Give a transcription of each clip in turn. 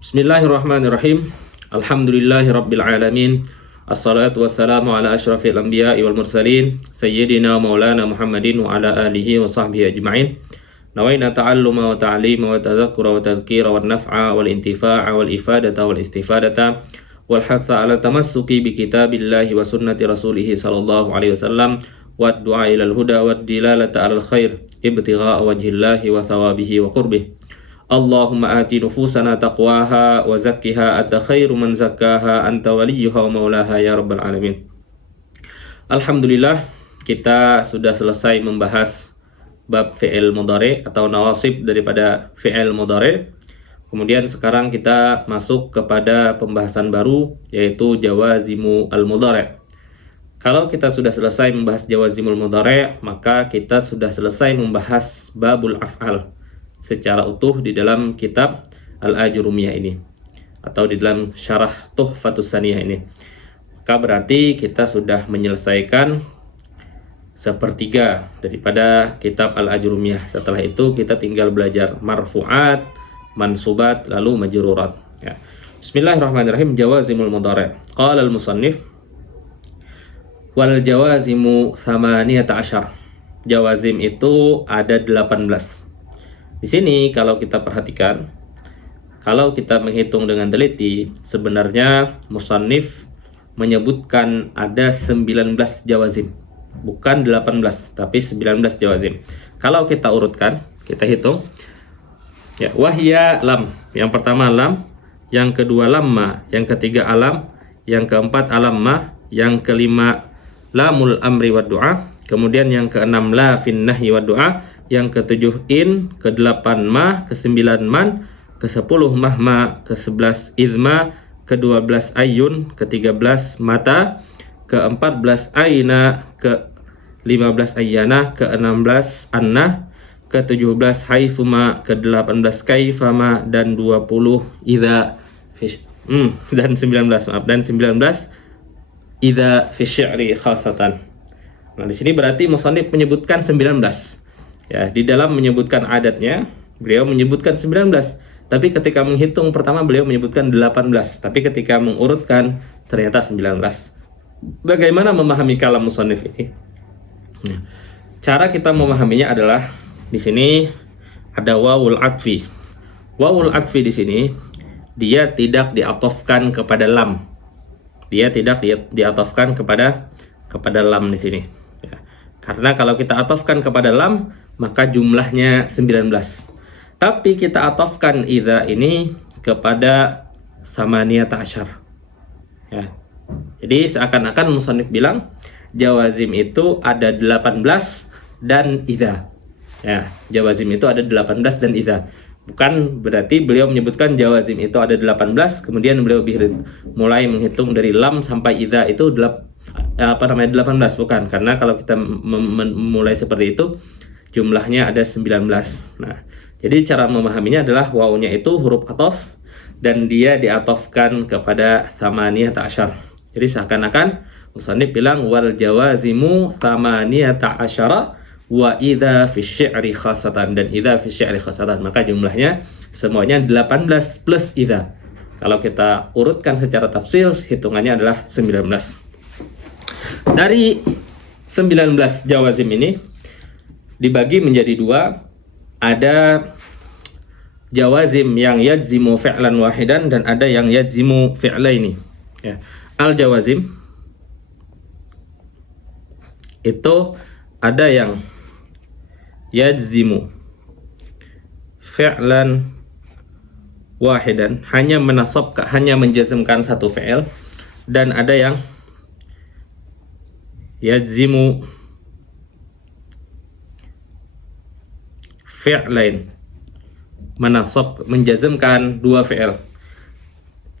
Bismillahirrahmanirrahim. Alhamdulillahirabbil alamin. Assalatu wassalamu ala asyrafil anbiya'i wal mursalin sayyidina maulana Muhammadin wa ala alihi wa sahbihi ajma'in. Nawaina ta'alluma wa ta'lima wa tadhakkura wa tadhkira wa naf'a wal intifa'a wal ifadata wal istifadata wal hatha ala tamassuki bi kitabillahi wa sunnati rasulih sallallahu alaihi wasallam wa du'a ilal huda wa dilalata alal khair ibtigha'a wajhillahi wa thawabihi wa qurbih. Allahumma ati nufusana taqwaha wa zakkiha anta khairu man zakkaha anta waliyuha wa maulaha ya rabbal alamin. Alhamdulillah, kita sudah selesai membahas bab fi'il mudhari atau nawasib daripada fi'il mudhari. Kemudian sekarang kita masuk kepada pembahasan baru, yaitu jawazimu al-mudhari. Kalau kita sudah selesai membahas jawazimul mudhari, maka kita sudah selesai membahas babul af'al secara utuh di dalam kitab Al-Ajurumiyah ini atau di dalam syarah Tuhfatus Saniyah ini. Maka berarti kita sudah menyelesaikan sepertiga daripada kitab Al-Ajurumiyah. Setelah itu kita tinggal belajar marfu'at, mansubat, lalu majrurat. Ya. Bismillahirrahmanirrahim. Jawazimul mudhari'. Qala al-musannif wal jawazimu 18. Jawazim itu ada 18. Di sini kalau kita perhatikan, kalau kita menghitung dengan teliti, sebenarnya musannif menyebutkan ada 19 jawazim. Bukan 18, tapi 19 jawazim. Kalau kita urutkan, kita hitung. Ya, wahya lam. Yang pertama lam, yang kedua lamma, yang ketiga alam, yang keempat alamma, yang kelima lamul amri wad du'a, kemudian yang keenam la fin nahyi wad du'a, yang ketujuh in, kedelapan ma, kesembilan man, kesepuluh mahma, kesebelas idma, ke-12 ayun, ke-13 mata, ke-14 aina, ke-15 ayyana, ke-16 anna, ke-17 haitsuma, ke-18 kaifama, dan 20 idza dan 19 idza fi syi'ri khasatan. Nah, di sini berarti musannif menyebutkan 19. Ya, di dalam menyebutkan adatnya, beliau menyebutkan 19. Tapi ketika menghitung pertama beliau menyebutkan 18. Tapi ketika mengurutkan ternyata 19. Bagaimana memahami kalam musannif ini? Nah, cara kita memahaminya adalah di sini ada wawul atfi. Wawul atfi di sini dia tidak diatofkan kepada lam. Dia tidak diatofkan kepada lam di sini. Ya. Karena kalau kita atofkan kepada lam, maka jumlahnya 19. Tapi kita atofkan idza ini kepada samaniyata asyar. Ya. Jadi seakan-akan musannif bilang jawazim itu ada 18 dan idza. Ya, jawazim itu ada 18 dan idza. Bukan berarti beliau menyebutkan jawazim itu ada 18, kemudian beliau mulai menghitung dari lam sampai idza itu 18, bukan. Karena kalau kita memulai seperti itu jumlahnya ada 19. Nah, jadi cara memahaminya adalah wawunya itu huruf athof dan dia diatofkan kepada tsamaniyata asyar. Jadi seakan-akan musannif bilang wal jawazimu tsamaniyata asyara wa idza fi syi'ri khasatan, dan idza fi syi'ri khasatan, maka jumlahnya semuanya 18 plus idza. Kalau kita urutkan secara tafsil, hitungannya adalah 19. Dari 19 jawazim ini dibagi menjadi dua. Ada jawazim yang yajzimu fi'lan wahidan dan ada yang yajzimu fi'laini. Ya. Al jawazim itu ada yang yajzimu fi'lan wahidan, hanya menjazmkan satu fi'il, dan ada yang yajzimu fi'lain, menjazmkan dua fi'il.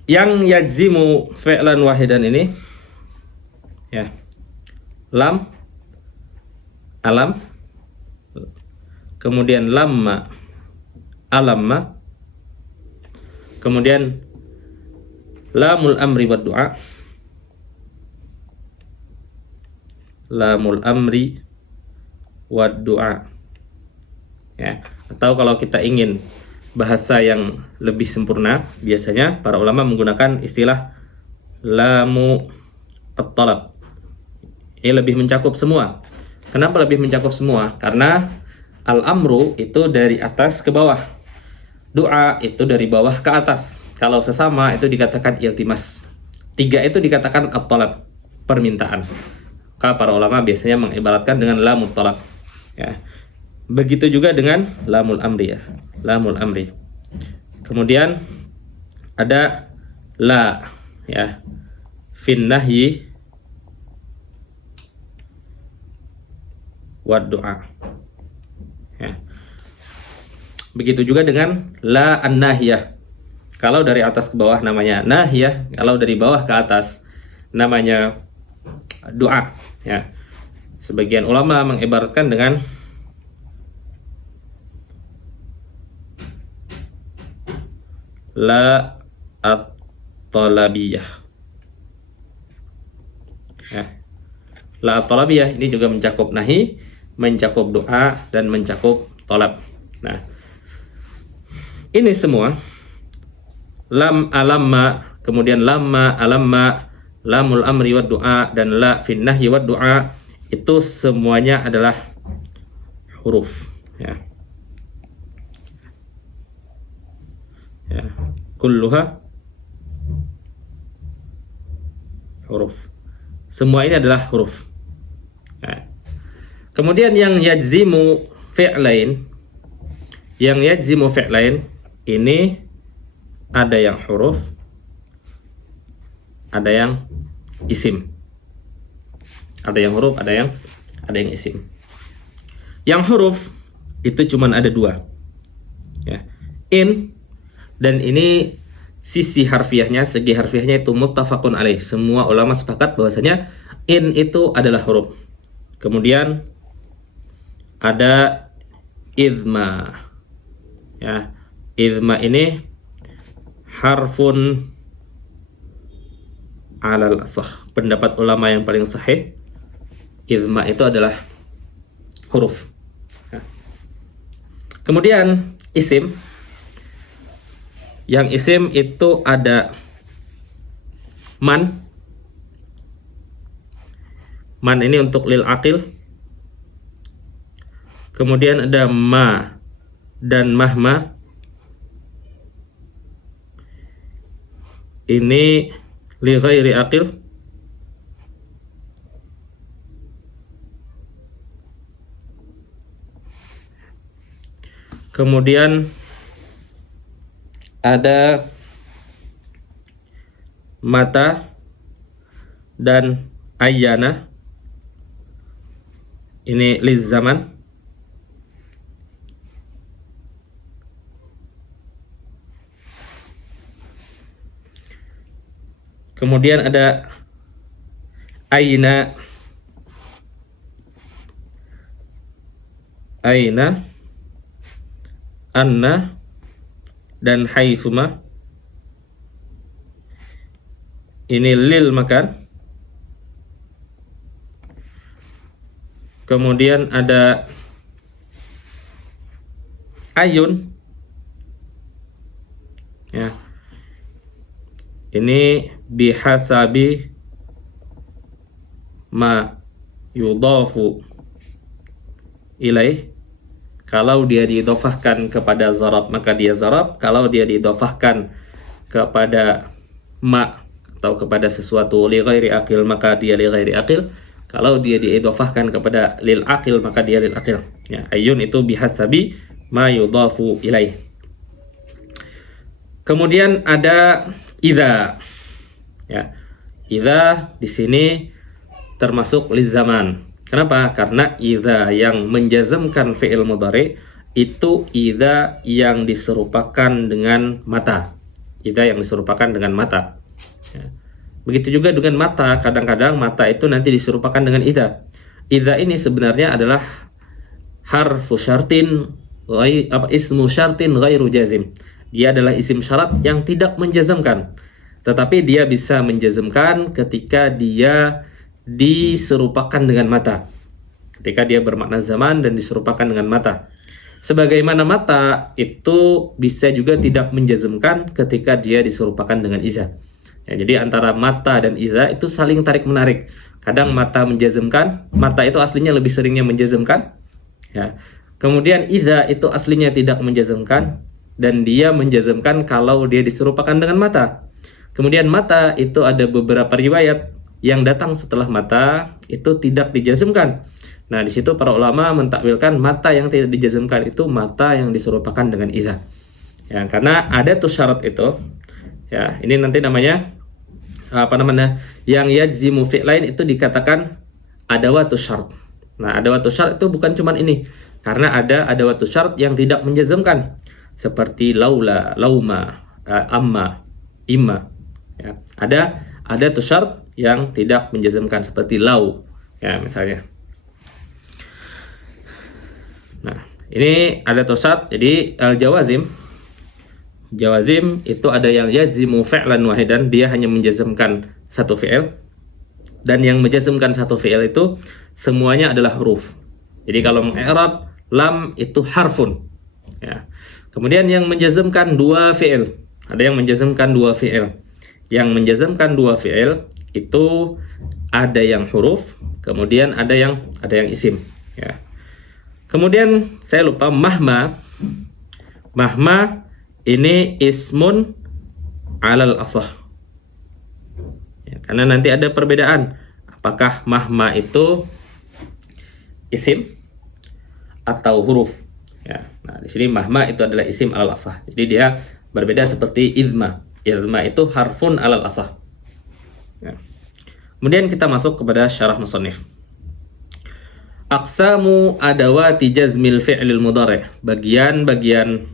Yang yajzimu fi'lan wahidan ini ya, lam, alam, kemudian lamma, alamma, kemudian lamul amri wad du'a, lamul amri wad du'a. Ya, atau kalau kita ingin bahasa yang lebih sempurna, biasanya para ulama menggunakan istilah lamu at-talab. Ini lebih mencakup semua. Kenapa lebih mencakup semua? Karena al-amru itu dari atas ke bawah. Doa itu dari bawah ke atas. Kalau sesama itu dikatakan iltimas. 3 itu dikatakan at-talab, permintaan. Maka para ulama biasanya mengibaratkan dengan lamul talab. Ya. Begitu juga dengan lamul amri ya. Lamul amri. Kemudian ada la ya. Fin nahyi wa du'a. Ya. Begitu juga dengan la an-nahiyah. Kalau dari atas ke bawah namanya nahiyah, kalau dari bawah ke atas namanya doa ya. Sebagian ulama mengibaratkan dengan la at-talabiyah ya. La at-talabiyah ini juga mencakup nahi, mencakup doa, dan mencakup tolab. Nah, ini semua lam alamma, kemudian lamma alamma, lamul amri wa du'a, dan la fin nahyi wa du'a, itu semuanya adalah huruf ya. Ya, kulluha huruf. Semua ini adalah huruf. Nah, kemudian yang yajzimu fi'lain, ini ada yang huruf, ada yang isim. Ada yang huruf, ada yang isim. Yang huruf itu cuman ada 2. Ya. In, dan ini sisi harfiahnya, segi harfiahnya itu muttafaqun alaih. Semua ulama sepakat bahwasanya in itu adalah huruf. Kemudian ada idma. Ya, idma ini harfun alal asah. Pendapat ulama yang paling sahih, idma itu adalah huruf. Ya. Kemudian isim. Yang isim itu ada man. Man ini untuk lil aqil. Kemudian ada ma dan mahma. Ini li ghairi aqil. Kemudian ada mata dan ayyana. Ini liz zaman. Kemudian ada aina, anna, dan haitsuma. Ini lil makan. Kemudian ada ayun ya. Ini bihasabi ma yudafu ilaih. Kalau dia diidhofahkan kepada zarab maka dia zarab. Kalau dia diidhofahkan kepada ma atau kepada sesuatu li ghairi aqil maka dia li ghairi aqil. Kalau dia diidhofahkan kepada lil aqil maka dia lil aqil. Ya, ayun itu bihasabi ma yudafu ilaih. Kemudian ada idza. Ya. Idza di sini termasuk liz zaman. Kenapa? Karena idza yang menjazmkan fi'il mudhari itu idza yang diserupakan dengan mata. Idza yang diserupakan dengan mata. Ya. Begitu juga dengan mata. Kadang-kadang mata itu nanti diserupakan dengan idza. Idza ini sebenarnya adalah harfu syartin, ismu syartin ghairu jazim. Dia adalah isim syarat yang tidak menjazmkan. Tetapi dia bisa menjazmkan ketika dia diserupakan dengan mata. Ketika dia bermakna zaman dan diserupakan dengan mata. Sebagaimana mata itu bisa juga tidak menjazmkan ketika dia diserupakan dengan iza. Ya, jadi antara mata dan iza itu saling tarik menarik. Kadang mata menjazmkan, mata itu aslinya lebih seringnya menjazmkan. Ya. Kemudian iza itu aslinya tidak menjazmkan dan dia menjazmkan kalau dia diserupakan dengan mata. Kemudian mata itu ada beberapa riwayat yang datang setelah mata itu tidak dijazmkan. Nah, di situ para ulama mentakwilkan mata yang tidak dijazmkan itu mata yang diserupakan dengan iza. Ya, karena ada tuh syarat itu. Ya, ini nanti namanya yang yajzimu fi'lain itu dikatakan adawatu syarat. Nah, adawatu syarat itu bukan cuman ini, karena ada adawatu syarat yang tidak menjazmkan seperti laula, lauma, amma, imma. Ya, ada tuh syarat yang tidak menjazmkan seperti lau, ya misalnya. Nah, ini ada tuh syarat. Jadi al-jawazim, jawazim itu ada yang yazimu fi'lan wahidan, dia hanya menjazmkan satu fi'il, dan yang menjazmkan satu fi'il itu semuanya adalah huruf. Jadi kalau mengi'rab lam itu harfun. Ya. Kemudian yang menjazmkan dua fi'il, ada yang menjazmkan dua fi'il. Yang menjazmkan dua fi'il itu ada yang huruf, kemudian ada yang isim. Ya. Kemudian saya lupa mahma. Mahma ini ismun alal asah. Ya, karena nanti ada perbedaan. Apakah mahma itu isim atau huruf? Ya, nah di sini mahma itu adalah isim alal asah. Jadi dia berbeda seperti izma. Izma itu harfun alal asah. Ya. Kemudian kita masuk kepada syarah musannif. Aqsamu adawati jazmil fi'lil mudhari'. Bagian-bagian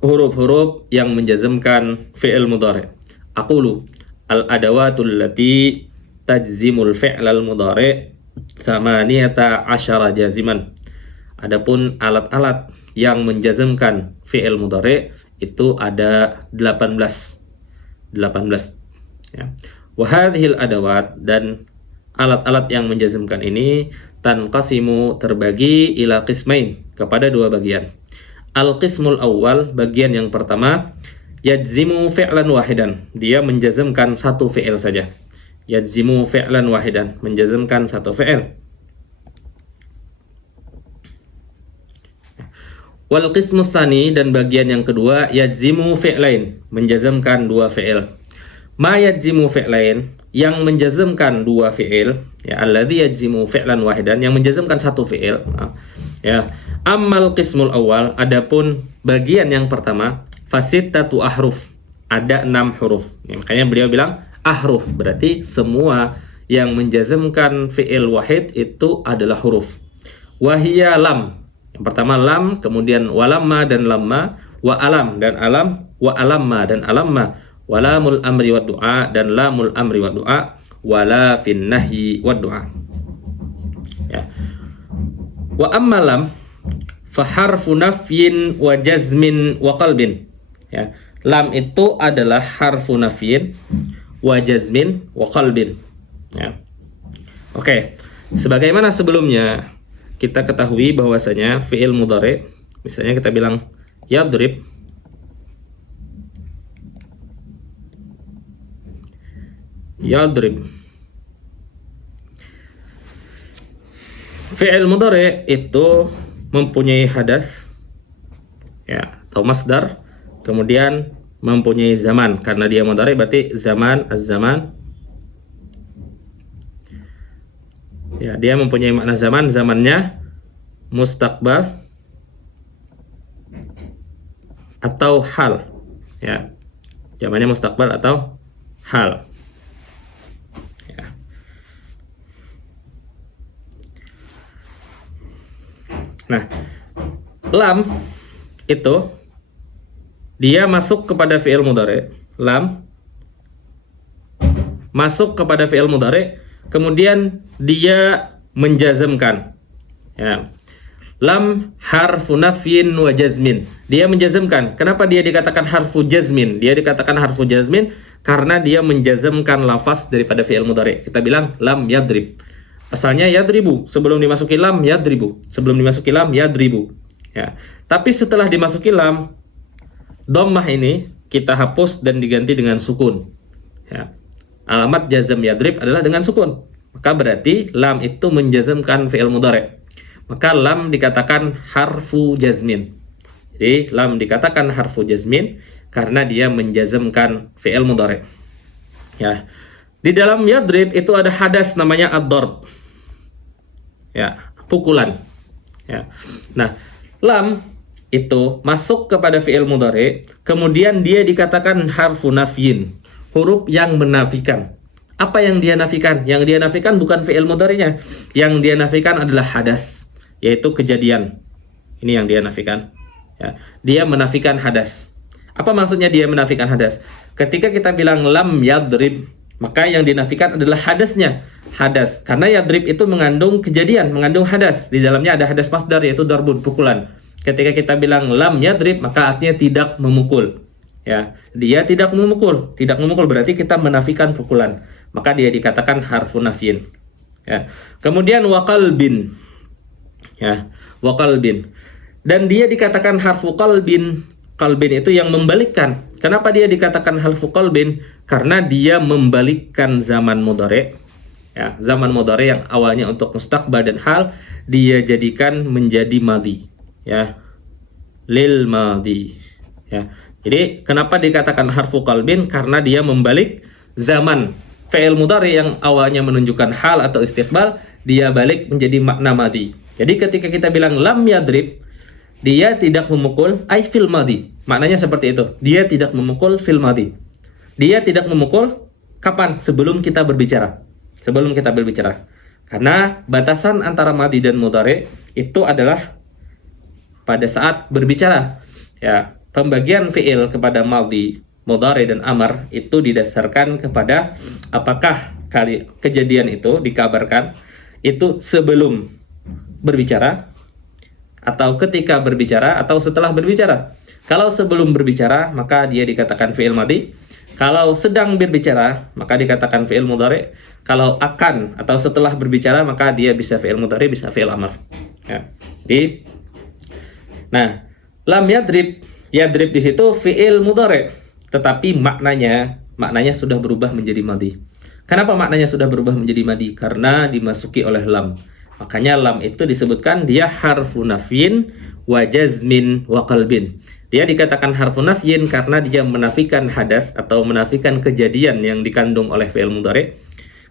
huruf-huruf yang menjazmkan fi'il mudhari'. Aqulu al-adawatul lati tajzimul fi'lal mudhari' thamaniyata asyara jaziman. Adapun alat-alat yang menjazmkan fi'il mudhari' itu ada 18 ya. Wa hadhil adawat, dan alat-alat yang menjazmkan ini tanqasimu terbagi ila qismain, kepada dua bagian. Al-qismul awal, bagian yang pertama, yajzimu fi'lan wahidan, dia menjazmkan satu fi'il saja. Yajzimu fi'lan wahidan, menjazmkan satu fi'il. Wal qismus tsani, dan bagian yang kedua, yajzimu fi'lain, menjazmkan dua fi'il. Ma yajzimu fi'lain, yang menjazmkan dua fi'il, ya, alladzi yajzimu fi'lan wahidan, yang menjazmkan satu fi'il. Ya, ammal qismul awal, adapun bagian yang pertama, fasittatu ahruf, ada 6 huruf. Ya, makanya beliau bilang ahruf, berarti semua yang menjazmkan fi'il wahid itu adalah huruf. Wahia lam, yang pertama lam, kemudian walamma dan lamma, wa alam dan alam, wa alamma dan alamma, walamul amri wa du'a dan lamul amri wa du'a, wala fin nahyi wa du'a. Ya. Wa amma lam fa harfu nafyin wa jazmin wa qalbin. Ya. Lam itu adalah harfu nafyin wa jazmin wa qalbin. Ya. Oke. Sebagaimana sebelumnya kita ketahui bahwasanya fi'il mudhari', misalnya kita bilang yadrib, yadrib. Fi'il mudhari' itu mempunyai hadas, ya, atau masdar, kemudian mempunyai zaman. Karena dia mudhari' berarti zaman, az-zaman. Ya, dia mempunyai makna zaman, zamannya mustaqbal atau hal. Ya. Zamannya mustaqbal atau hal. Ya. Nah, lam itu dia masuk kepada fi'il mudhari'. Lam masuk kepada fi'il mudhari', kemudian dia menjazmkan. Ya. Lam harfu nafyin wa jazmin. Dia menjazmkan. Kenapa dia dikatakan harfu jazmin? Dia dikatakan harfu jazmin karena dia menjazmkan lafaz daripada fi'il mudhari'. Kita bilang lam yadrib. Asalnya yadribu, sebelum dimasuki lam yadribu, sebelum dimasuki lam yadribu. Ya. Tapi setelah dimasuki lam, dhammah ini kita hapus dan diganti dengan sukun. Ya. Alamat jazm yadrib adalah dengan sukun. Maka berarti lam itu menjazmkan fi'il mudhari'. Maka lam dikatakan harfu jazmin. Jadi lam dikatakan harfu jazmin karena dia menjazmkan fi'il mudhari'. Ya. Di dalam yadrib itu ada hadas namanya ad-darb. Ya, pukulan. Ya. Nah, lam itu masuk kepada fi'il mudhari, kemudian dia dikatakan harfu nafyin, huruf yang menafikan. Apa yang dia nafikan? Yang dia nafikan bukan fi'il mudhari'nya. Yang dia nafikan adalah hadas, yaitu kejadian. Ini yang dia nafikan. Ya. Dia menafikan hadas. Apa maksudnya dia menafikan hadas? Ketika kita bilang lam yadrib, maka yang dinafikan adalah hadasnya. Hadas. Karena yadrib itu mengandung kejadian, mengandung hadas. Di dalamnya ada hadas masdar, yaitu darbun, pukulan. Ketika kita bilang lam yadrib, maka artinya tidak memukul. Ya, dia tidak memukul. Tidak memukul berarti kita menafikan pukulan. Maka dia dikatakan harfu nafyin. Ya. Kemudian waqalbin. Ya, waqalbin. Dan dia dikatakan harfu qalbin. Qalbin itu yang membalikkan. Kenapa dia dikatakan harfu qalbin? Karena dia membalikkan zaman mudhari'. Ya, zaman mudhari' yang awalnya untuk mustaqbal dan hal, dia jadikan menjadi madhi. Ya, lil madhi. Ya. Jadi kenapa dikatakan harfu qalbin? Karena dia membalik zaman fi'il mudhari' yang awalnya menunjukkan hal atau istiqbal, dia balik menjadi makna madhi. Jadi ketika kita bilang lam yadrib, dia tidak memukul ay fil madhi. Maknanya seperti itu. Dia tidak memukul fil madhi. Dia tidak memukul kapan? Sebelum kita berbicara. Sebelum kita berbicara. Karena batasan antara madhi dan mudhari' itu adalah pada saat berbicara. Ya, pembagian fi'il kepada madhi, mudhari dan amar itu didasarkan kepada apakah kejadian itu dikabarkan itu sebelum berbicara atau ketika berbicara atau setelah berbicara. Kalau sebelum berbicara maka dia dikatakan fi'il madhi. Kalau sedang berbicara maka dikatakan fi'il mudhari. Kalau akan atau setelah berbicara maka dia bisa fi'il mudhari, bisa fi'il amar. Ya. Jadi, nah, lam yadrib, yadrib di situ fi'il mudhari, tetapi maknanya sudah berubah menjadi madhi. Kenapa maknanya sudah berubah menjadi madhi? Karena dimasuki oleh lam. Makanya lam itu disebutkan dia harfu nafyin wa jazmin wa qalbin. Dia dikatakan harfu nafyin karena dia menafikan hadas atau menafikan kejadian yang dikandung oleh fi'il mudhari.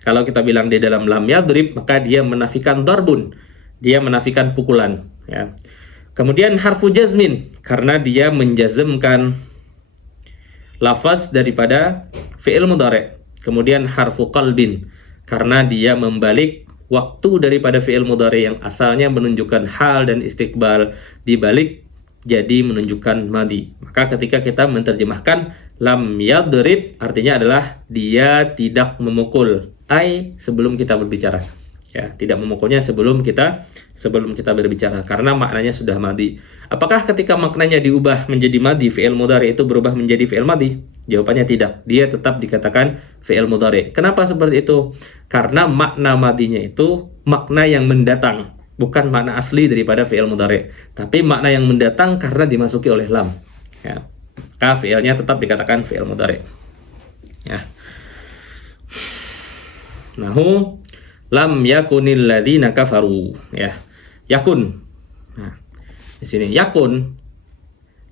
Kalau kita bilang di dalam lam yadrib, maka dia menafikan darbun. Dia menafikan pukulan. Ya. Kemudian harfu jazmin karena dia menjazmkan lafaz daripada fi'il mudhari. Kemudian harfu qalbin karena dia membalik waktu daripada fi'il mudhari yang asalnya menunjukkan hal dan istiqbal, dibalik jadi menunjukkan madhi. Maka ketika kita menerjemahkan lam yadrib artinya adalah dia tidak memukul ay sebelum kita berbicara. Ya, tidak memukulnya sebelum kita berbicara karena maknanya sudah madhi. Apakah ketika maknanya diubah menjadi madhi fi'il mudhari itu berubah menjadi fi'il madhi? Jawabannya tidak. Dia tetap dikatakan fi'il mudhari. Kenapa seperti itu? Karena makna madhinya itu makna yang mendatang, bukan makna asli daripada fi'il mudhari, tapi makna yang mendatang karena dimasuki oleh lam. Ya. Maka fi'ilnya tetap dikatakan fi'il mudhari. Ya. Nahu lam yakunil ladzina kafaru. Ya. Yakun. Nah, di sini yakun.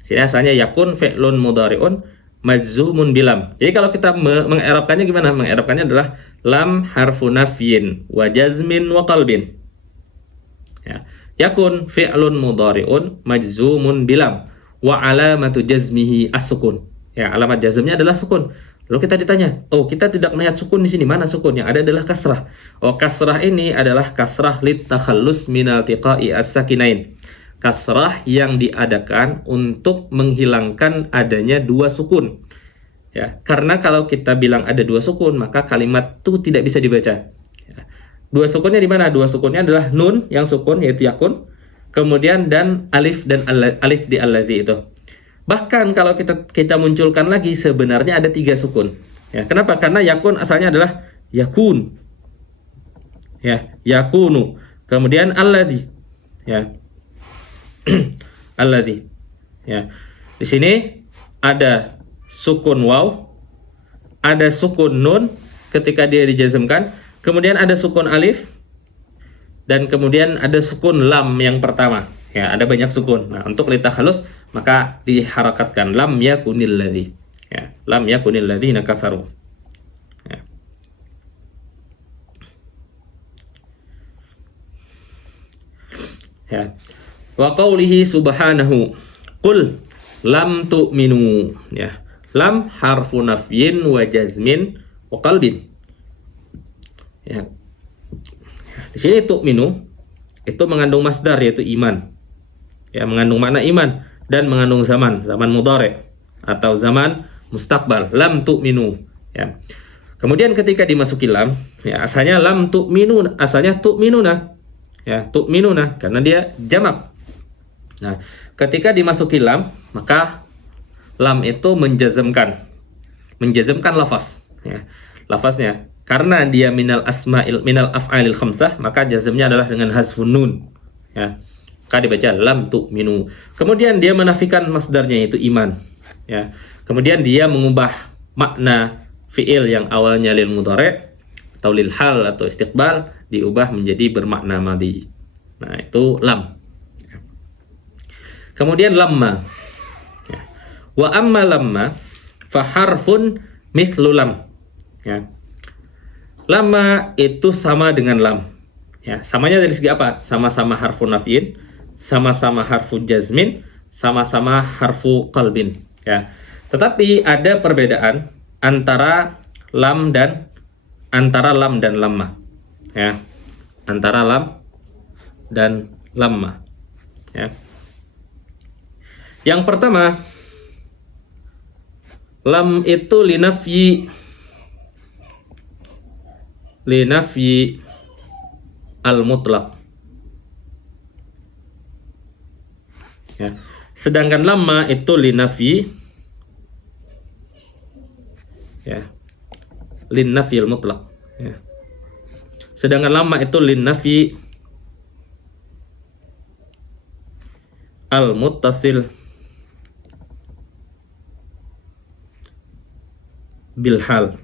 Sini asalnya yakun fi'lun mudhari'un majzumun bilam. Jadi kalau kita menge'rabkannya gimana? Menge'rabkannya adalah lam harfu nafyin wa jazmin wa qalbin. Ya. Yakun fi'lun mudhari'un majzumun bilam wa alamatu jazmihi as-sukun. Ya, alamat jazmnya adalah sukun. Lalu kita ditanya, oh kita tidak melihat sukun di sini, mana sukun? Yang ada adalah kasrah. Oh, kasrah ini adalah kasrah lit takhallus minal tiqa'i as-sakinain. Kasrah yang diadakan untuk menghilangkan adanya dua sukun. Ya, karena kalau kita bilang ada dua sukun, maka kalimat itu tidak bisa dibaca. Ya. Dua sukunnya di mana? Dua sukunnya adalah nun yang sukun yaitu yakun, kemudian dan alif alif di allazi itu. Bahkan kalau kita munculkan lagi sebenarnya ada tiga sukun. Ya, kenapa? Karena yakun asalnya adalah yakun. ya, yakunu. Kemudian alladzi, ya. Alladzi. Ya. Di sini ada sukun waw, ada sukun nun ketika dia dijazmkan, kemudian ada sukun alif, dan kemudian ada sukun lam yang pertama. Ya, ada banyak sukun. Nah, untuk litakhalus maka diharakatkan lam yakunil ladzi. Ya, lam yakunil ladzina kafaru. Ya. Ya. Wa qaulihi subhanahu qul lam tu'minu, ya. Lam harfu nafyin wa jazmin wa qalbin. Ya. Di sini tu'minu itu mengandung masdar yaitu iman. Ya, mengandung makna iman dan mengandung zaman mudhari atau zaman mustaqbal. Lam tu'minu, ya. Kemudian ketika dimasuki lam, ya asalnya lam tu'minu, asalnya tu'minuna. Ya, tu'minuna karena dia jamak. Nah, ketika dimasuki lam, maka lam itu menjazmkan lafaz, ya. Lafaznya karena dia minal af'alil khamsah, maka jazmnya adalah dengan hazfun nun, ya. Maka dibaca lam tu'minu. Kemudian dia menafikan masdarnya yaitu iman, ya. Kemudian dia mengubah makna fiil yang awalnya lil mudhari atau lil hal atau istiqbal diubah menjadi bermakna madhi. Nah, itu lam. Kemudian lamma. Ya. Wa amma lamma fa harfun mithlu lam. Ya. Lamma itu sama dengan lam. Ya, samanya dari segi apa? Sama-sama harfu nafyin, sama-sama harfu jazmin, sama-sama harfu qalbin, ya. Tetapi ada perbedaan antara lam dan lamma. Ya. Antara lam dan lamma. Ya. Yang pertama, lam itu linafyi al-mutlaq. Ya. Sedangkan lamma itu linafyi, ya, linnafyi al-mutlaq. Ya. Sedangkan lamma itu linnafyi al-muttasil bilhal.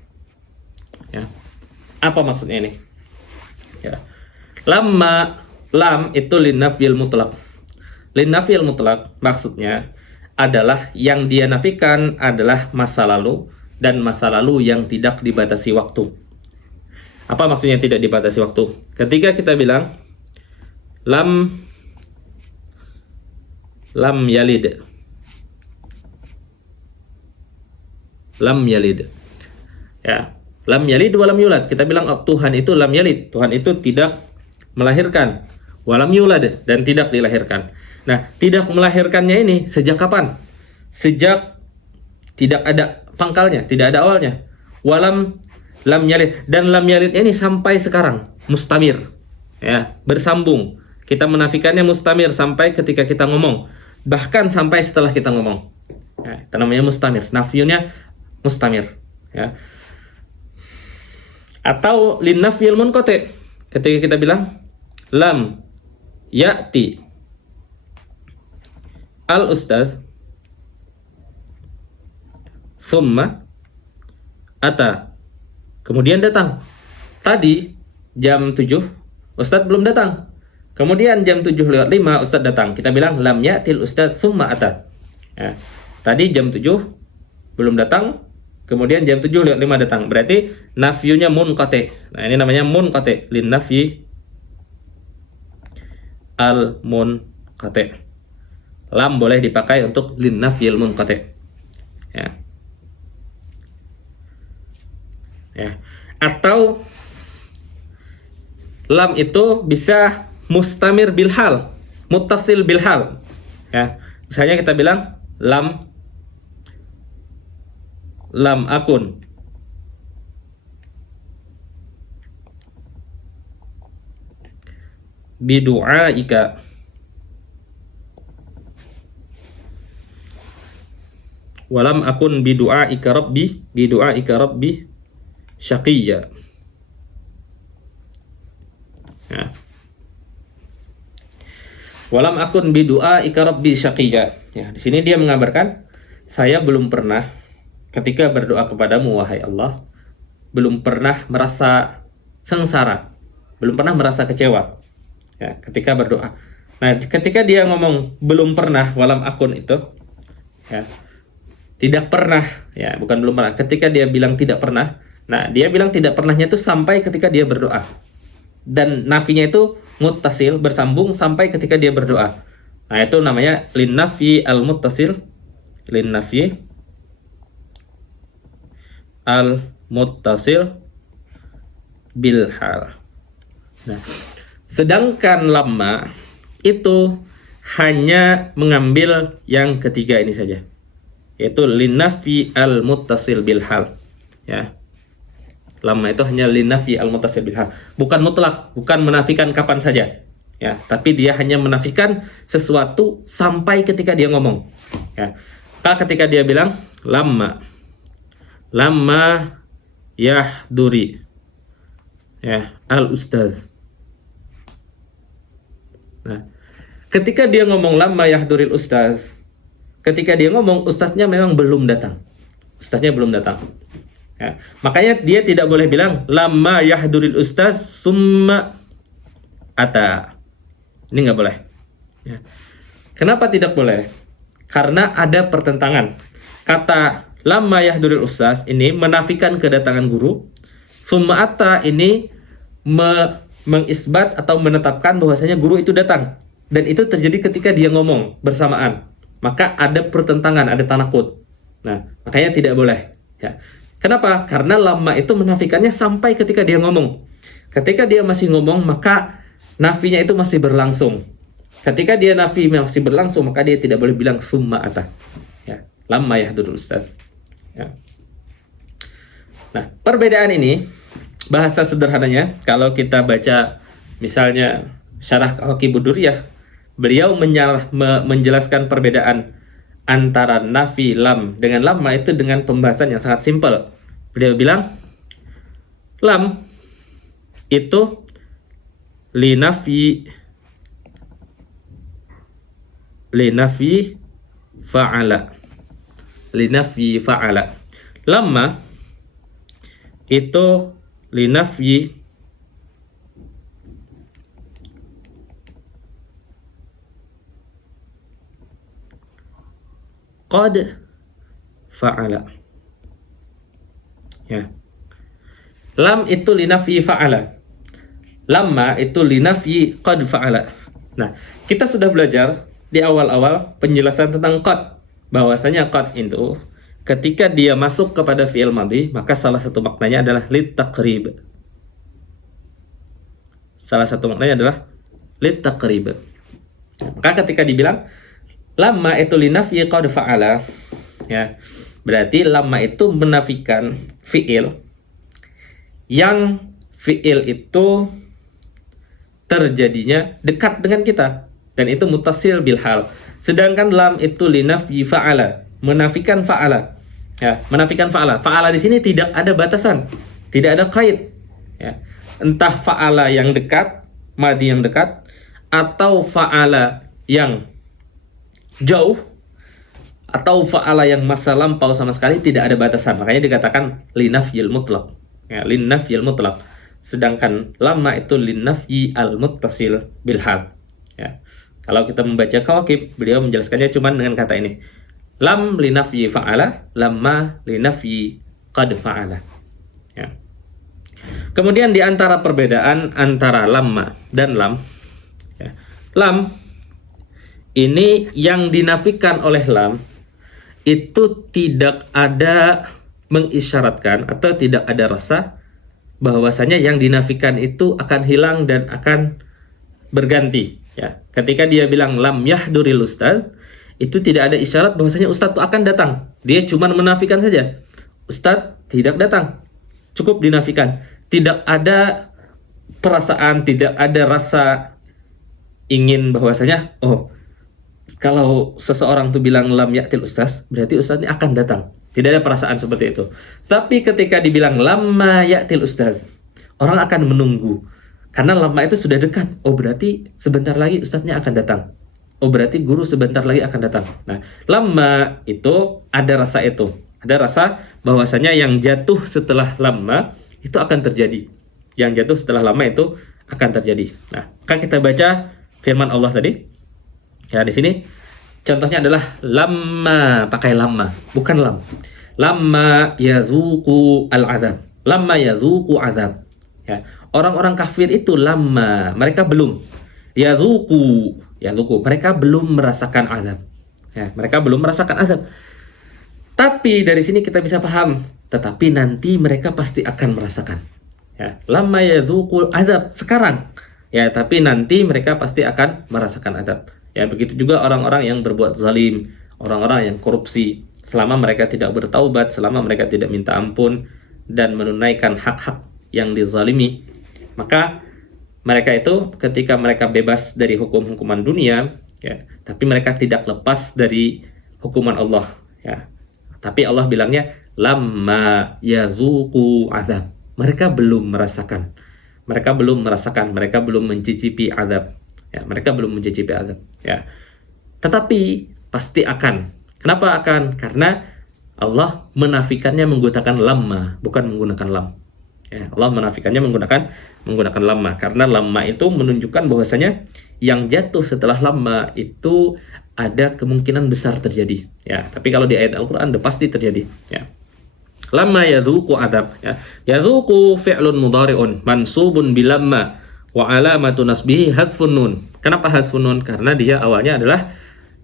Ya. Apa maksudnya ini? Ya. Lam itu linnafyil mutlaq. Linnafyil mutlaq maksudnya adalah yang dia nafikan adalah masa lalu dan masa lalu yang tidak dibatasi waktu. Apa maksudnya tidak dibatasi waktu? Ketika kita bilang lam yalid. Lam yalid. Ya, lam yalid wa lam yulad. Kita bilang oh, Tuhan itu lam yalid. Tuhan itu tidak melahirkan. Wa lam yulad, dan tidak dilahirkan. Nah, tidak melahirkannya ini sejak kapan? Sejak tidak ada pangkalnya, tidak ada awalnya. Wa lam yalid, dan lam yalid ini sampai sekarang mustamir. Ya, bersambung. Kita menafikannya mustamir sampai ketika kita ngomong. Bahkan sampai setelah kita ngomong. Ya, itu namanya mustamir. Nafyunya mustamir. Ya. Atau linnafyil munqati. Ketika kita bilang lam ya'ti al ustaz summa ata, kemudian datang. Tadi jam 7 ustaz belum datang. Kemudian jam 7:05 ustaz datang. Kita bilang lam ya'til ustaz summa ata. Ya. Tadi jam 7 belum datang, kemudian jam 7:05 datang. Berarti nafyunya munqati. Nah, ini namanya munqati, lin nafyi al munqati. Lam boleh dipakai untuk lin nafyil munqati. Ya. Ya. Atau lam itu bisa mustamir bilhal, muttasil bilhal. Ya. Misalnya kita bilang lam akun bidu'aika walam akun bidu'aika rabbi syaqiyya. Ya. Walam akun bidu'a ikarabbi syaqiyya. Ya, di sini dia mengabarkan, saya belum pernah ketika berdoa kepadamu wahai Allah, belum pernah merasa sengsara, belum pernah merasa kecewa. Ya, ketika berdoa. Nah, ketika dia ngomong belum pernah walam akun itu, ya, tidak pernah, ya, bukan belum pernah. Ketika dia bilang tidak pernah, nah dia bilang tidak pernahnya itu sampai ketika dia berdoa. Dan nafinya itu muttasil, bersambung sampai ketika dia berdoa. Nah, itu namanya lin nafi al muttasil, lin nafi al muttasil bil hal. Nah, sedangkan lamma itu hanya mengambil yang ketiga ini saja, yaitu lin nafi al muttasil bil hal. Ya. Lama itu hanya linafi al-muttasil bil hal, bukan mutlak, bukan menafikan kapan saja, ya, tapi dia hanya menafikan sesuatu sampai ketika dia ngomong, ya. Ketika dia bilang lama yahduri, ya, al ustaz. Nah, ketika dia ngomong lama yahduril ustaz, ketika dia ngomong ustaznya memang belum datang, ustaznya belum datang. Ya, makanya dia tidak boleh bilang lama yahduril ustaz summa ata. Ini nggak boleh. Ya. Kenapa tidak boleh? Karena ada pertentangan. Kata lama yahduril ustaz ini menafikan kedatangan guru. Summa ata ini mengisbat atau menetapkan bahwasanya guru itu datang. Dan itu terjadi ketika dia ngomong bersamaan. Maka ada pertentangan, ada tanakut. Nah, makanya tidak boleh. Ya. Kenapa? Karena lama itu menafikannya sampai ketika dia ngomong. Ketika dia masih ngomong, maka nafinya itu masih berlangsung. Ketika dia nafi masih berlangsung, maka dia tidak boleh bilang summa ata. Ya, lama yahdurul ustaz. Ya. Nah, perbedaan ini, bahasa sederhananya, kalau kita baca misalnya Syarah Kawakibud Durriyah, beliau menjelaskan perbedaan antara nafi lam dengan lamma itu dengan pembahasan yang sangat simpel. Beliau bilang lam itu linafi fa'ala, linafi fa'ala. Lamma itu linafi qad fa'ala. Ya. Lam itu linafi fa'ala. Lamma itu linafi qad fa'ala. Nah, kita sudah belajar di awal-awal penjelasan tentang qad, bahwasanya qad itu ketika dia masuk kepada fi'il madhi, maka salah satu maknanya adalah litaqrib. Salah satu maknanya adalah litaqrib. Maka ketika dibilang lamma itu linafi qad fa'ala, ya, berarti lamma itu menafikan fi'il yang fi'il itu terjadinya dekat dengan kita, dan itu muttasil bil hal. Sedangkan lam itu linafi fa'ala, menafikan fa'ala. Ya, menafikan fa'ala. Fa'ala di sini tidak ada batasan, tidak ada kait. Ya. Entah fa'ala yang dekat, madhi yang dekat, atau fa'ala yang jauh, atau fa'ala yang masa lampau sama sekali, tidak ada batasan. Makanya dikatakan linafyil mutlaq. Ya, linafyil mutlaq. Sedangkan lama itu linafyi al-muttasil bil hal. Ya. Kalau kita membaca Kawakib, beliau menjelaskannya cuma dengan kata ini. Lam linafyi fa'ala, lamma linafyi qad fa'ala. Ya. Kemudian di antara perbedaan antara lamma dan lam, ya, lam ini yang dinafikan oleh lam itu tidak ada mengisyaratkan atau tidak ada rasa bahwasanya yang dinafikan itu akan hilang dan akan berganti. Ya, ketika dia bilang lam yahduril ustaz, itu tidak ada isyarat bahwasanya ustaz itu akan datang. Dia cuma menafikan saja. Ustaz tidak datang. Cukup dinafikan. Tidak ada perasaan, tidak ada rasa ingin bahwasanya kalau seseorang tuh bilang lam ya'til ustaz, berarti ustaz ini akan datang. Tidak ada perasaan seperti itu. Tapi ketika dibilang lamma ya'til ustaz, orang akan menunggu. Karena lamma itu sudah dekat. Oh, berarti sebentar lagi ustadznya akan datang. Oh, berarti guru sebentar lagi akan datang. Nah, lamma itu ada rasa itu. Ada rasa bahwasanya yang jatuh setelah lamma itu akan terjadi. Yang jatuh setelah lama itu akan terjadi. Nah, kan kita baca firman Allah tadi. Ya, di sini contohnya adalah lamma, pakai lamma, bukan lam. Lamma yazuqu al-azab. Lamma yazuqu azab. Ya, orang-orang kafir itu lamma, mereka belum. Yazuqu, mereka belum merasakan azab. Ya, mereka belum merasakan azab. Tapi dari sini kita bisa paham, tetapi nanti mereka pasti akan merasakan. Ya, lamma yazuqul azab sekarang. Ya, tapi nanti mereka pasti akan merasakan azab. Ya, begitu juga orang-orang yang berbuat zalim, orang-orang yang korupsi, selama mereka tidak bertaubat, selama mereka tidak minta ampun dan menunaikan hak-hak yang dizalimi, maka mereka itu ketika mereka bebas dari hukum-hukuman dunia, ya, tapi mereka tidak lepas dari hukuman Allah, ya. Tapi Allah bilangnya lamma yazuqu azab. Mereka belum merasakan. Mereka belum merasakan, mereka belum mencicipi azab. Ya, mereka belum mencicipi azab, ya. Tetapi pasti akan. Kenapa akan? Karena Allah menafikannya menggunakan lamma, bukan menggunakan lam. Ya, Allah menafikannya menggunakan lamma, karena lamma itu menunjukkan bahwasanya yang jatuh setelah lamma itu ada kemungkinan besar terjadi. Ya, tapi kalau di ayat Al-Qur'an udah pasti terjadi. Ya. Lamma yadzuqu adab. Ya. Yadzuqu fi'lun mudhari'un mansubun bilamma wa alamatu nasbihi hadfun nun. Kenapa hadfun nun? Karena dia awalnya adalah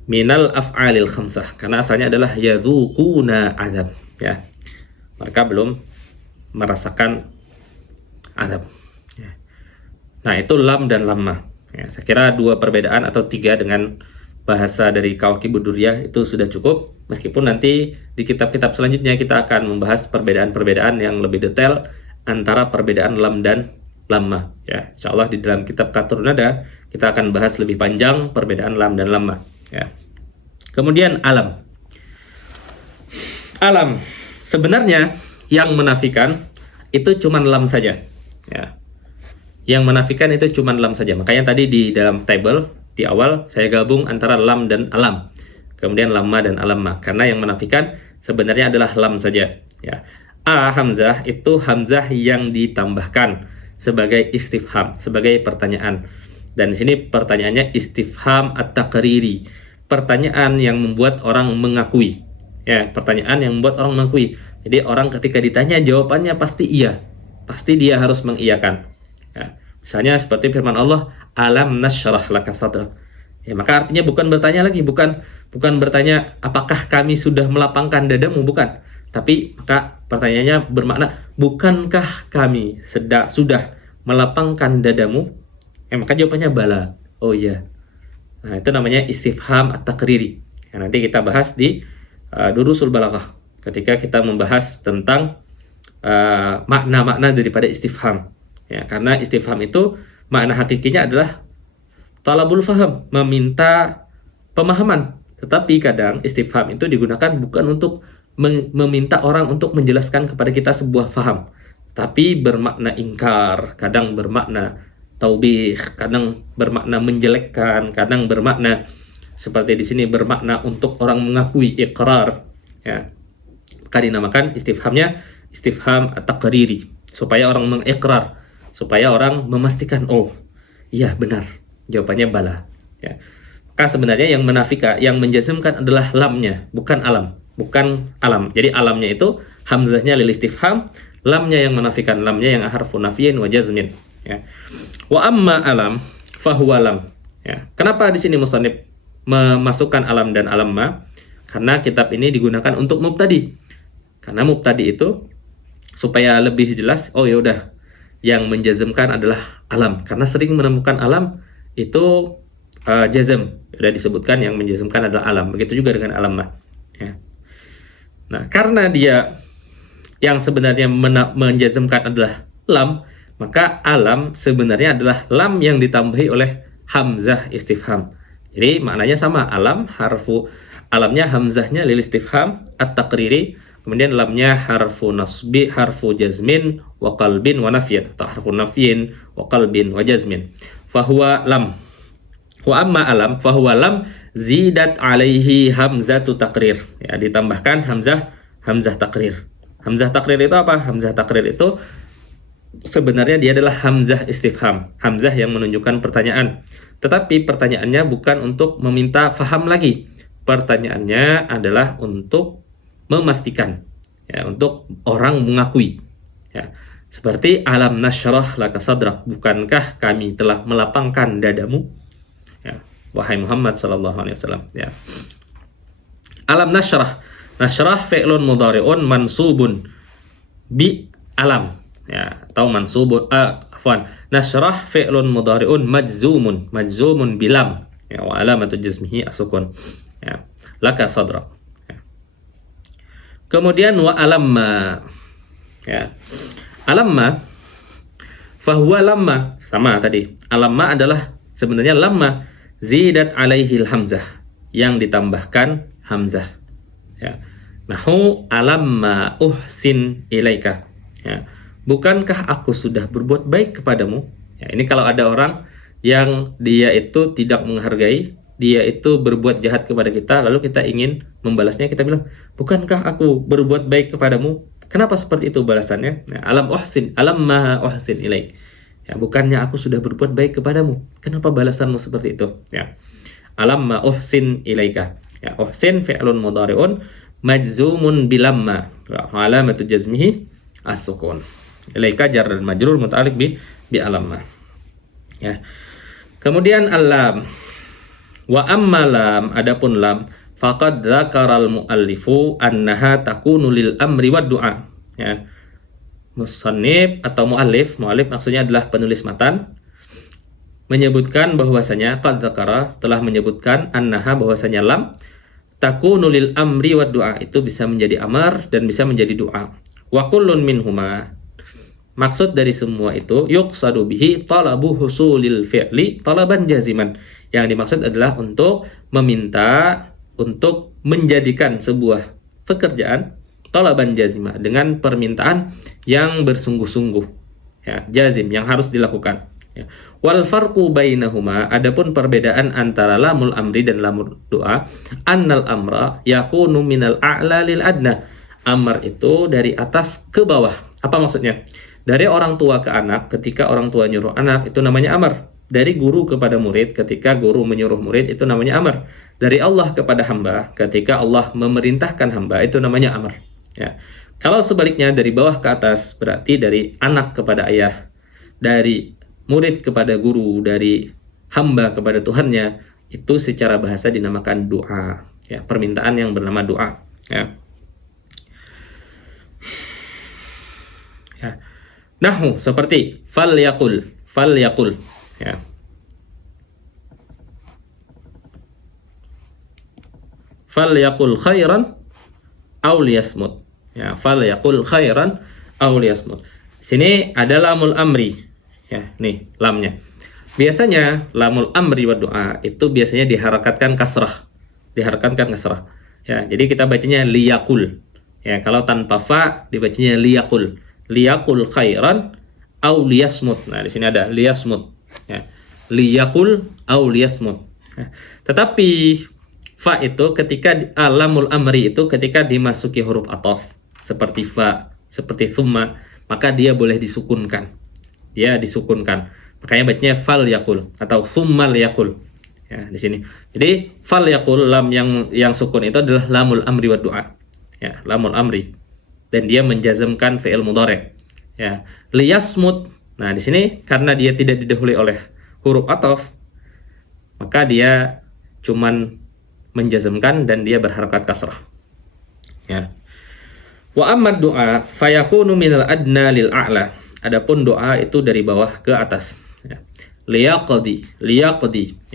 minal af'alil khamsah. Karena asalnya adalah yadzuquna azab. Ya. Mereka belum merasakan azab. Ya. Nah, itu lam dan lamma. Ya, saya kira dua perbedaan atau tiga dengan bahasa dari Kawakibud Durriyah itu sudah cukup. Meskipun nanti di kitab-kitab selanjutnya kita akan membahas perbedaan-perbedaan yang lebih detail antara perbedaan lam dan lamma. Ya, insya Allah di dalam kitab Qatrun Nada kita akan bahas lebih panjang perbedaan lam dan lamma. Ya. Kemudian alam. Alam sebenarnya yang menafikan itu cuma lam saja. Ya. Yang menafikan itu cuma lam saja. Makanya tadi di dalam table di awal saya gabung antara lam dan alam. Kemudian lamma dan alamma. Karena yang menafikan sebenarnya adalah lam saja. Ya. A hamzah itu hamzah yang ditambahkan sebagai istifham, sebagai pertanyaan. Dan di sini pertanyaannya istifham at-taqriri. Pertanyaan yang membuat orang mengakui. Ya, pertanyaan yang membuat orang mengakui. Jadi orang ketika ditanya jawabannya pasti iya. Pasti dia harus mengiyakan. Ya. Misalnya seperti firman Allah, alam nasyrah laka sadrak. Ya, maka artinya bukan bertanya lagi, bukan bertanya apakah kami sudah melapangkan dadamu, bukan. Tapi maka pertanyaannya bermakna, bukankah kami sudah melapangkan dadamu? Maka jawabannya bala. Oh iya. Nah, itu namanya istifham at-taqriri. Ya, nanti kita bahas di Durusul Balaghah ketika kita membahas tentang makna-makna daripada istifham. Ya, karena istifham itu makna hakikinya adalah talabul faham, meminta pemahaman. Tetapi kadang istifham itu digunakan bukan untuk meminta orang untuk menjelaskan kepada kita sebuah faham, tapi bermakna ingkar, kadang bermakna taubih, kadang bermakna menjelekkan, kadang bermakna seperti di sini bermakna untuk orang mengakui iqrar. Ya. Maka dinamakan istifhamnya istifham at-taqriri, supaya orang mengikrar, supaya orang memastikan, oh iya benar, jawabannya bala. Ya. Maka sebenarnya yang menafika, yang menjazmkan adalah lamnya, bukan alam, bukan alam. Jadi alamnya itu hamzahnya lil istifham, lamnya yang menafikan, lamnya yang harfun nafyin wa jazmin. Ya. Wa amma alam fahuwa lam. Ya. Kenapa di sini musannif memasukkan alam dan alamma? Karena kitab ini digunakan untuk mubtadi. Karena mubtadi itu supaya lebih jelas, oh ya udah, yang menjazmkan adalah alam, karena sering menemukan alam itu jazm, sudah disebutkan yang menjazmkan adalah alam. Begitu juga dengan alamah. Ya. Nah, karena dia yang sebenarnya menjazmkan adalah lam, maka alam sebenarnya adalah lam yang ditambahi oleh hamzah istifham. Jadi maknanya sama, alam alamnya hamzahnya lil istifham at-taqriri, kemudian lamnya harfu nasbi, harfu jazmin, wa qalbin wa nafyin, atau harfu nafyin, wa qalbin wa jazmin. Fahuwa lam. Wa amma alam, fahuwa lam zidat alaihi hamzatu taqrir. Ya, ditambahkan hamzah takrir. Hamzah takrir itu apa? Hamzah takrir itu sebenarnya dia adalah hamzah istifham, hamzah yang menunjukkan pertanyaan. Tetapi pertanyaannya bukan untuk meminta faham lagi. Pertanyaannya adalah untuk memastikan, ya, untuk orang mengakui. Ya. Seperti alam nasyrah laka sadrak, bukankah kami telah melapangkan dadamu? Ya. Wahai Muhammad sallallahu alaihi wasallam. Ya. Alam nasyrah. Nasyrah fi'lun mudhari'un mansubun bi alam, ya, atau mansubun nasyrah fi'lun mudhari'un majzumun bilam, ya, wa alamatu jazmihi as-sukun, ya, laka sadrak, ya. Kemudian wa alamma, ya, alamma fahuwa lamma, sama tadi. Alamma adalah sebenarnya lamma zidat alaihil hamzah, yang ditambahkan hamzah, ya. Nahu alamma uhsin ilaika, ya, bukankah aku sudah berbuat baik kepadamu? Ya, ini kalau ada orang yang dia itu tidak menghargai, dia itu berbuat jahat kepada kita, lalu kita ingin membalasnya, kita bilang, bukankah aku berbuat baik kepadamu? Kenapa seperti itu balasannya? Ya, alamma uhsin ilaik, ya, bukannya aku sudah berbuat baik kepadamu, kenapa balasanmu seperti itu? Ya, alamma uhsin ilaika, ya, uhsin fi'lun mudhari'un majzumun bilamma, wa alamatu jazmihi as-sukun. Ilaika jar dan majrur muta'alliq bi alamma, ya. Kemudian alam. Wa amma lam, adapun lam, faqad dzakaral muallifu annaha takunu lil amri wad du'a, ya. Musannif atau muallif maksudnya adalah penulis matan, menyebutkan bahwasanya qad dzakara, setelah menyebutkan annaha, bahwasanya lam takunu lil amri wad du'a, itu bisa menjadi amar dan bisa menjadi doa. Wa kullun minhuma, maksud dari semua itu yuqsadu bihi talabu husulil fi'li talaban jaziman, yang dimaksud adalah untuk meminta, untuk menjadikan sebuah pekerjaan talaban jazima, dengan permintaan yang bersungguh-sungguh, ya, jazim, yang harus dilakukan, ya. Wal farqu bainahuma, adapun perbedaan antara lamul amri dan lamul doa, annal amra yakunu minal a'la lil adna, amar itu dari atas ke bawah. Apa maksudnya? Dari orang tua ke anak, ketika orang tua nyuruh anak, itu namanya amar. Dari guru kepada murid, ketika guru menyuruh murid, itu namanya amar. Dari Allah kepada hamba, ketika Allah memerintahkan hamba, itu namanya amar, ya. Kalau sebaliknya dari bawah ke atas, berarti dari anak kepada ayah, dari murid kepada guru, dari hamba kepada Tuhannya, itu secara bahasa dinamakan doa, ya, permintaan yang bernama doa, ya. Ya. Nahu, seperti fal yakul, ya. Fal yakul khairan aw liyasmut, ya, fal yakul khairan aw liyasmut. Sini ada lamul amri, ya, nih lamnya. Biasanya lamul amri wa doa itu biasanya diharakatkan kasrah, ya. Jadi kita bacanya liyakul, ya. Kalau tanpa fa dibacanya liyakul khairan au liyasmut. Nah, di sini ada liyasmut, ya. Liyakul au liyasmut, ya. Tetapi fa itu ketika lamul amri itu ketika dimasuki huruf ataf seperti fa, seperti thumma, maka dia boleh disukunkan. Makanya bacanya fal yakul atau thummal yakul, ya, di sini. Jadi fal yakul, lam yang sukun itu adalah lamul amri wa doa, ya, lamul amri, dan dia menjazmkan fi'il mudhari', ya. Liyasmut, nah di sini karena dia tidak didahului oleh huruf ataf, maka dia cuman menjazmkan dan dia berharakat kasrah, ya. Wa amma doa fayakunu minal adna lil a'la, adapun doa itu dari bawah ke atas, ya. Liyaqdi,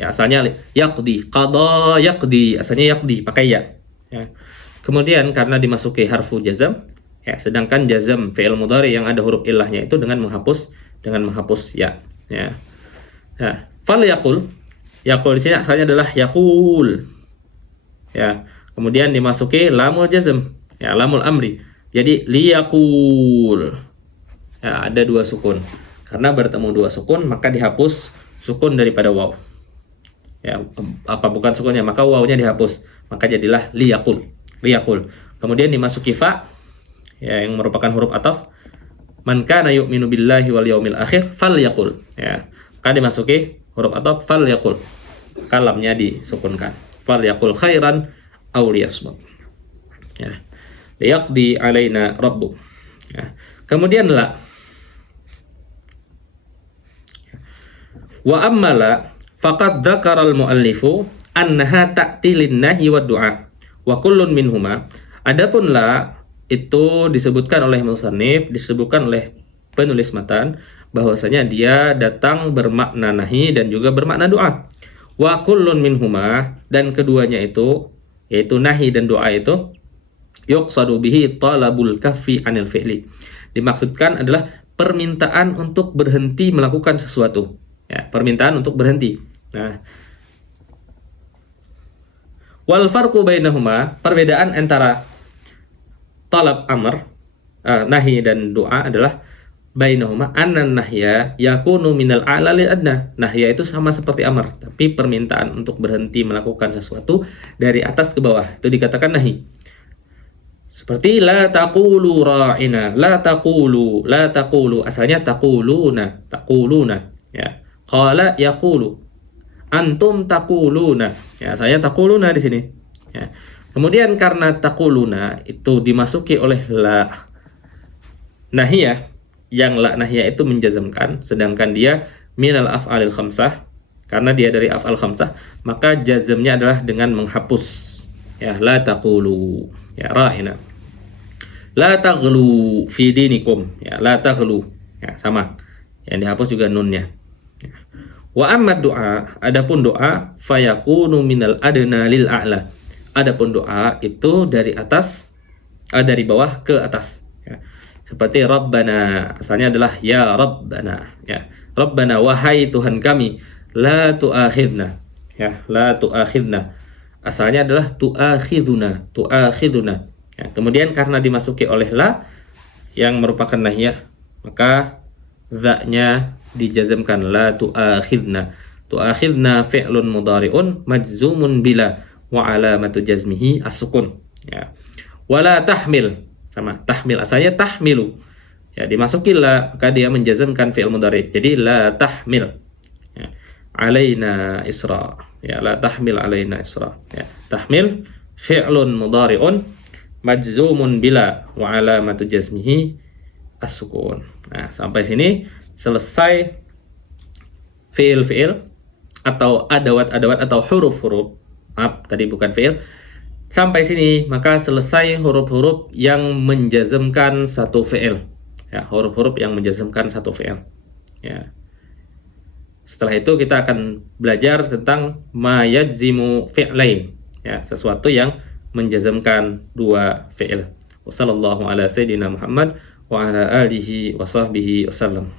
ya, asalnya yaqdi, qada yaqdi, asalnya yaqdi pakai ya, ya. Kemudian karena dimasuki harfu jazam, ya, sedangkan jazam fi'il mudhari yang ada huruf illahnya itu dengan menghapus ya, ya. Nah, fal yakul di sini asalnya adalah yakul, ya. Kemudian dimasuki lamul jazm, Ya, lamul amri. Jadi liyaqul. Ya, ada dua sukun. Karena bertemu dua sukun maka dihapus sukun daripada waw. Ya, apa bukan sukunnya, maka wawnya dihapus. Maka jadilah liyaqul. Liyaqul. Kemudian dimasuki fa, ya, yang merupakan huruf ataf. Man kana yu'minu billahi wal yaumil akhir falyaqul. Ya, maka dimasuki huruf ataf falyaqul. Kalamnya disukunkan. Falyaqul khairan aw liyasmut. Ya. Liyaqdi alaina rabbuk. Ya. Kemudian la. Wa ammala faqad dzakara al-muallifu annaha ta'ti lin-nahyi wad-du'a wa kullun minhuma. Adapun la itu disebutkan oleh musannif, disebutkan oleh penulis matan bahwasanya dia datang bermakna nahi dan juga bermakna doa. Wa kullun minhuma, dan keduanya itu yaitu nahi dan doa itu yuqsadu bihi talabul kaffi 'anil fi'li. Dimaksudkan adalah permintaan untuk berhenti melakukan sesuatu. Ya, permintaan untuk berhenti. Nah, wal farqu bainahuma, perbedaan antara talab amr, nahi dan doa adalah bainahuma annan nahya yakunu minal a'la lil adna. Nahya itu sama seperti amr, tapi permintaan untuk berhenti melakukan sesuatu dari atas ke bawah itu dikatakan nahi. Seperti la taqulu ra'ina, la taqulu, asalnya taquluna, ya. Qala yaqulu, antum taquluna, ya, saya taquluna di sini, ya. Kemudian karena taquluna itu dimasuki oleh la nahiyah, yang la nahiyah itu menjazmkan, sedangkan dia minal af'alil khamsah, karena dia dari af'al khamsah, maka jazmnya adalah dengan menghapus, ya, la taqulu, ya, ra'ina. La taghlu fi dinikum, ya, la taghlu, ya, sama, yang dihapus juga nunnya. Wa amma doa, adapun doa fayakunu minal adna lil a'la. Adapun doa itu dari atas, dari bawah ke atas, ya. Seperti Rabbana, asalnya adalah ya Rabbana, ya. Rabbana, wahai Tuhan kami, la tu'akhidna, ya, la tu'akhidna. Asalnya adalah tu'akhiduna, ya. Kemudian karena dimasuki oleh la yang merupakan nahiyah, maka za-nya dijazmkan, la tu'akhidna. Tu'akhidna fi'lun mudhari'un majzumun bila wa alamatu jazmihi as-sukun, ya. Wala tahmil, sama tahmil, asalnya tahmilu, ya, dimasuki la maka dia menjazmkan fi'il mudhari'. Jadi la tahmil, ya, alaina isra, ya, la tahmil alaina isra, ya. Tahmil fi'lun mudhari'un majzumun bila wa alamatu jazmihi as-sukun. Nah, sampai sini selesai fiil-fiil atau adawat-adawat atau huruf-huruf. Maaf, tadi bukan fiil. Sampai sini maka selesai huruf-huruf yang menjazmkan satu fiil. Ya, huruf-huruf yang menjazmkan satu fiil. Ya. Setelah itu kita akan belajar tentang ma yajzimu fi'lain. Ya, sesuatu yang menjazmkan dua fiil. Wassallallahu ala sayyidina Muhammad wa ala alihi wa sahbihi wasallam.